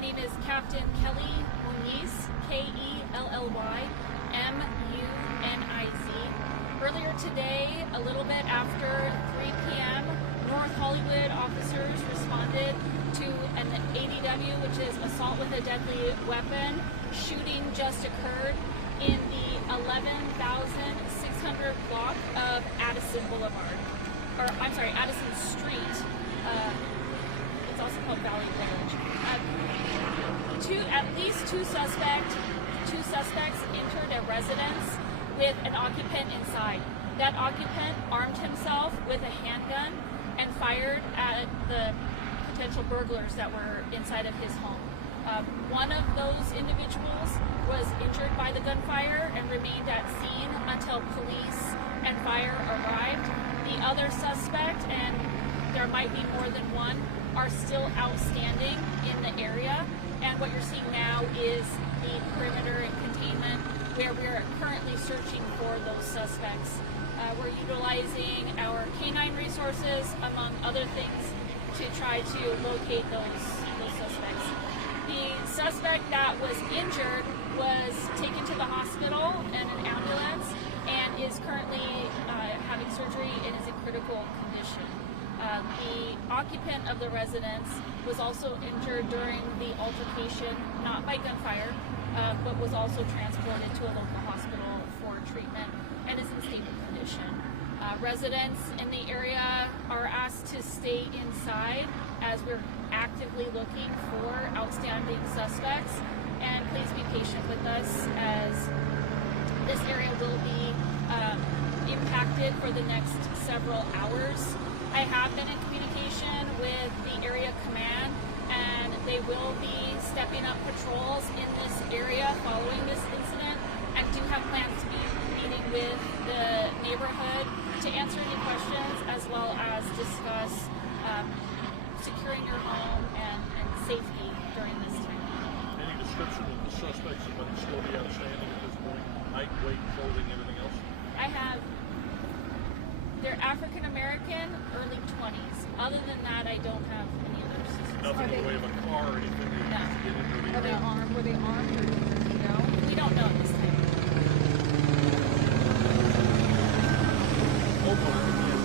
My name is Captain Kelly Muniz, Kelly-M-U-N-I-Z. Earlier today, a little bit after 3 p.m., North Hollywood officers responded to an ADW, which is assault with a deadly weapon. Shooting just occurred in the 11,600 block of Addison Boulevard, or I'm sorry, Addison Street. It's also called Valley Village. At least two suspects entered a residence with an occupant inside. That occupant armed himself with a handgun and fired at the potential burglars that were inside of his home. One of those individuals was injured by the gunfire and remained at scene until police and fire arrived. The other suspect, and there might be more than one, are still outstanding in the area. And what you're seeing now is the perimeter and containment where we're currently searching for those suspects. We're utilizing our canine resources, among other things, to try to locate those suspects. The suspect that was injured was taken to the hospital in an ambulance and is currently having surgery and is in critical condition. The occupant of the residence was also injured during the altercation, not by gunfire, but was also transported to a local hospital for treatment and is in stable condition. Residents in the area are asked to stay inside as we're actively looking for outstanding suspects, and please be patient with us as this area will be impacted for the next several hours. I have been in communication with the area command, and they will be stepping up patrols in this area following this incident, and do have plans to be meeting with the neighborhood to answer any questions as well as discuss securing your home and safety during this time. Any description of the suspects that might still be outstanding at this point? Height, weight, clothing, everything else? They're African American, early 20s. Other than that, I don't have any other systems. Nothing in the way of a car or anything that you No. need to get into the Were they armed? Were they armed, or do you know? We don't know at this time. homeowner again.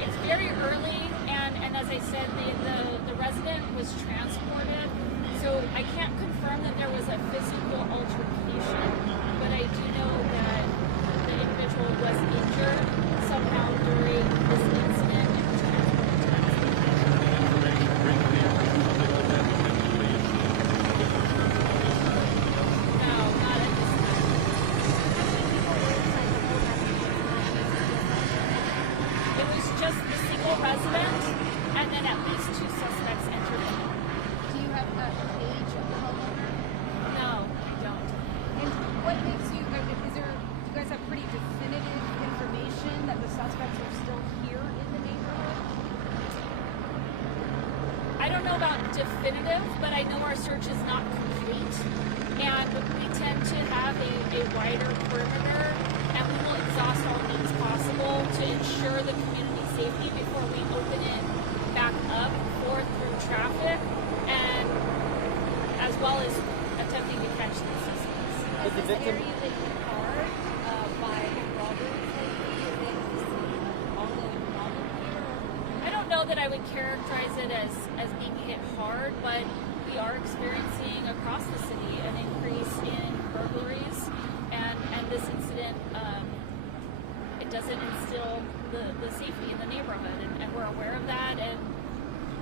It's very early, and as I said, the resident was transported, so I can't confirm that there was a physical altercation, but I do know that the individual was injured somehow during this incident and was transported to No, not at this time. It was just the single resident, and then at least two suspects entered the home. Do you have a age of the homeowner? No, I don't. And what makes you, do you guys have pretty definitive information that the suspects are still here in the neighborhood? I don't know about definitive, but I know our search is not complete, and we tend to have a wider perimeter, and we will exhaust all means possible to ensure the community safety before we open it back up for through traffic, and as well as attempting to catch the suspects. Is this area that you hard by robbers lately? Is it an ongoing problem here? I don't know that I would characterize it as being hit hard, but we are experiencing across the city an increase in burglaries, and this incident, it doesn't instill the safety in the neighborhood, and we're aware of that, and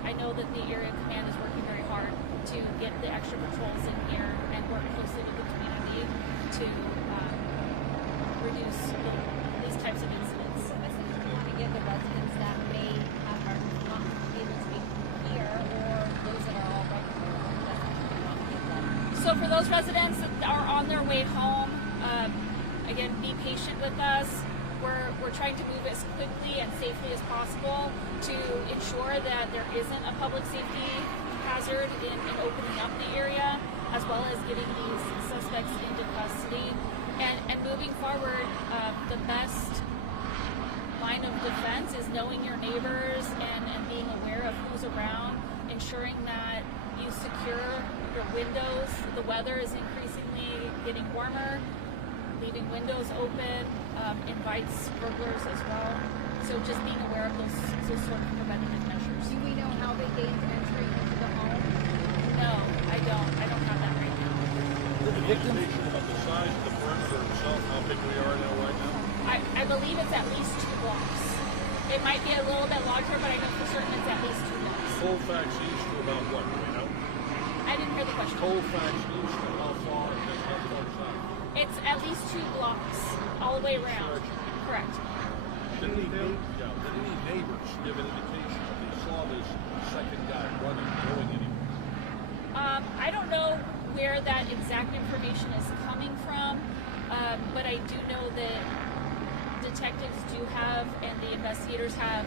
I know that the area command is working very hard to get the extra patrols in here and work closely with the community to reduce these types of incidents. What message do you want to give the residents that may are not able to be here, or those that are already here? What message do you want to give them? So for those residents that are on their way home, again, be patient with us. We're trying to move as quickly and safely as possible to ensure that there isn't a public safety hazard in opening up the area, as well as getting these suspects into custody. And moving forward, the best knowing your neighbors and being aware of who's around, ensuring that you secure your windows. The weather is increasingly getting warmer. Leaving windows open invites burglars as well. So just being aware of those sort of preventative measures. Do we know how they gained entry into the home? No, I don't. I don't have that right now. The victims. Information about the size of the perimeter itself, how big we are now right now. I believe it's at least 2 blocks. It might be a little bit larger, but I know for certain it's at least 2 blocks. Colfax east to about what, do we know? I didn't hear the question. Colfax east to how far, and then how far south? It's at least 2 blocks all the way around. Correct. Did any neighbors give an indication that they saw this second guy running, going anywhere? I don't know where that exact information is coming from, but I do know that detectives do have, and the investigators have,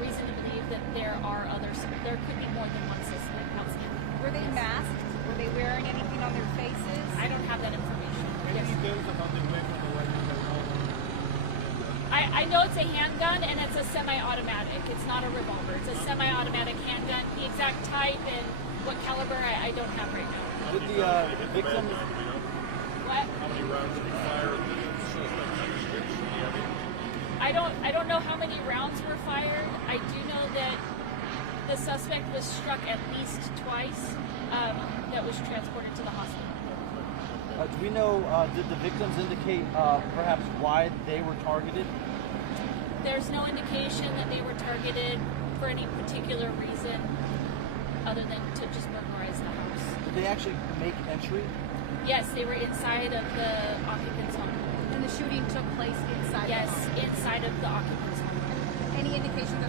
reason to believe that there could be more than one suspect outside. Were they masked? Were they wearing anything on their faces? I don't have that information. Yes. details about the weapon or whether they were I know it's a handgun and it's a semi-automatic. It's not a revolver. It's a semi-automatic handgun. The exact type and what caliber I don't have right now. Did the victim? What? How many rounds did he fire at the suspect on his hips? Do you have any? I don't know how many rounds were fired. I do know that the suspect was struck at least twice. That was transported to the hospital. Do we know? Did the victims indicate perhaps why they were targeted? There's no indication that they were targeted for any particular reason other than to just burglarize the house. Did they actually make entry? Yes, they were inside of the occupant's home. And the shooting took place inside Yes, the home. inside of the occupant's home. Any indication